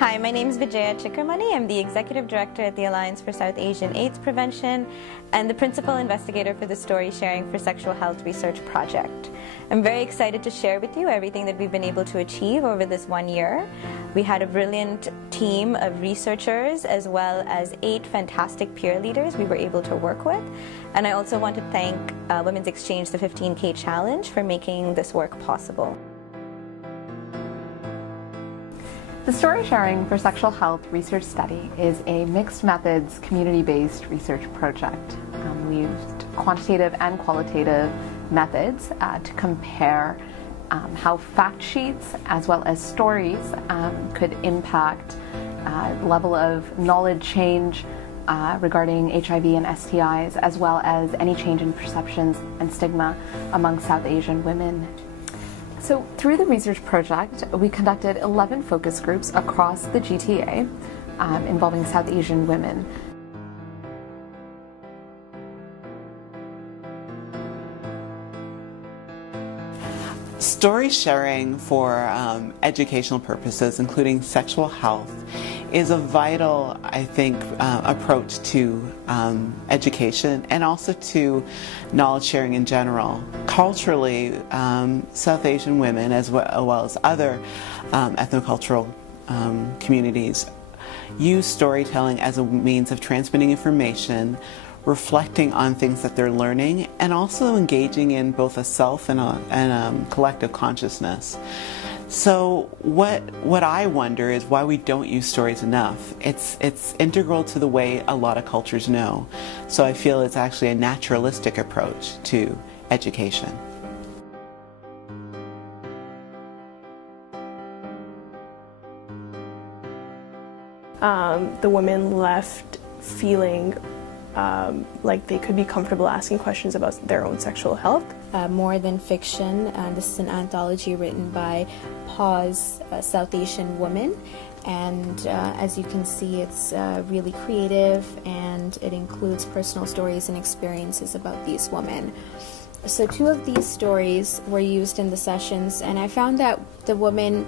Hi, my name is Vijaya Chikermane. I'm the Executive Director at the Alliance for South Asian AIDS Prevention and the Principal Investigator for the Story Sharing for Sexual Health Research Project. I'm very excited to share with you everything that we've been able to achieve over this 1 year. We had a brilliant team of researchers as well as 8 fantastic peer leaders we were able to work with. And I also want to thank Women's Exchange, the 15K Challenge, for making this work possible. The Story Sharing for Sexual Health Research Study is a mixed methods, community-based research project. We used quantitative and qualitative methods to compare how fact sheets as well as stories could impact level of knowledge change regarding HIV and STIs, as well as any change in perceptions and stigma among South Asian women. So through the research project, we conducted 11 focus groups across the GTA involving South Asian women. Story sharing for educational purposes, including sexual health, is a vital, I think, approach to education and also to knowledge sharing in general. Culturally, South Asian women, as well as other ethnocultural communities, use storytelling as a means of transmitting information, reflecting on things that they're learning, and also engaging in both a self and a collective consciousness. So what I wonder is why we don't use stories enough. It's integral to the way a lot of cultures know. So I feel it's actually a naturalistic approach to education. The women left feeling like they could be comfortable asking questions about their own sexual health. More than fiction, this is an anthology written by PAWS South Asian women, and as you can see, it's really creative and it includes personal stories and experiences about these women. So 2 of these stories were used in the sessions, and I found that the women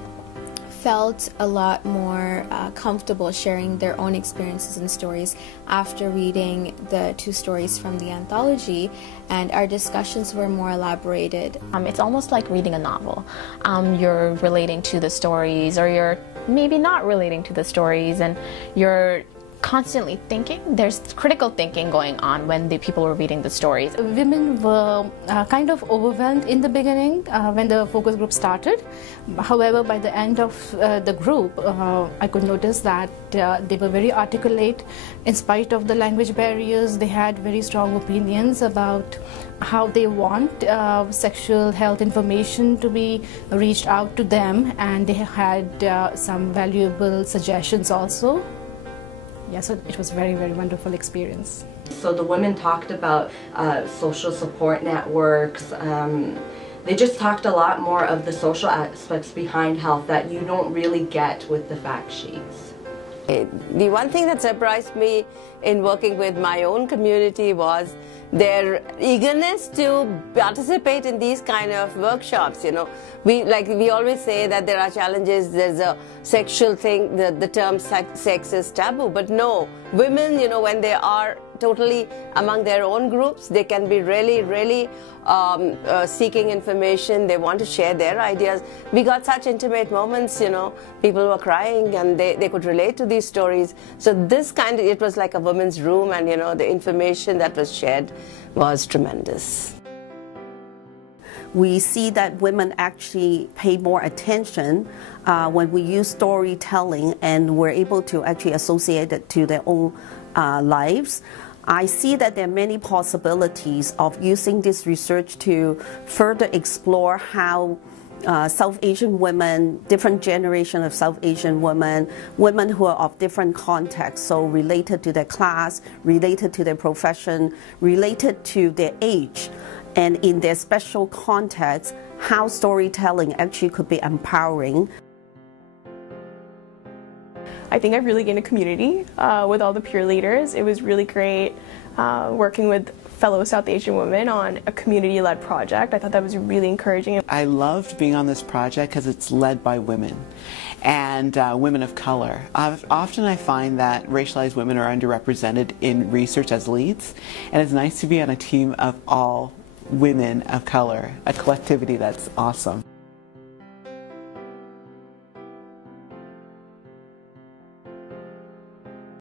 felt a lot more comfortable sharing their own experiences and stories after reading the 2 stories from the anthology, and our discussions were more elaborated. It's almost like reading a novel. You're relating to the stories, or you're maybe not relating to the stories, and you're constantly thinking. There's critical thinking going on when the people were reading the stories. Women were kind of overwhelmed in the beginning when the focus group started. However, by the end of the group, I could notice that they were very articulate. In spite of the language barriers, they had very strong opinions about how they want sexual health information to be reached out to them, and they had some valuable suggestions also. Yeah, so it was a very, very wonderful experience. So the women talked about social support networks. They just talked a lot more of the social aspects behind health that you don't really get with the fact sheets. The one thing that surprised me in working with my own community was their eagerness to participate in these kind of workshops. You know, we always say that there are challenges, there's a sexual thing, the term sex is taboo, but no, women, you know, when they are totally among their own groups, they can be really seeking information. They want to share their ideas. We got such intimate moments, you know, people were crying and they could relate to these stories. So this kind of, it was like a women's room, and you know, the information that was shared was tremendous. We see that women actually pay more attention when we use storytelling, and we're able to actually associate it to their own lives. I see that there are many possibilities of using this research to further explore how South Asian women, different generation of South Asian women, women who are of different contexts, so related to their class, related to their profession, related to their age, and in their special context, how storytelling actually could be empowering. I think I've really gained a community with all the peer leaders. It was really great working with fellow South Asian women on a community-led project. I thought that was really encouraging. I loved being on this project because it's led by women and women of color. Often I find that racialized women are underrepresented in research as leads, and it's nice to be on a team of all women of color, a collectivity that's awesome.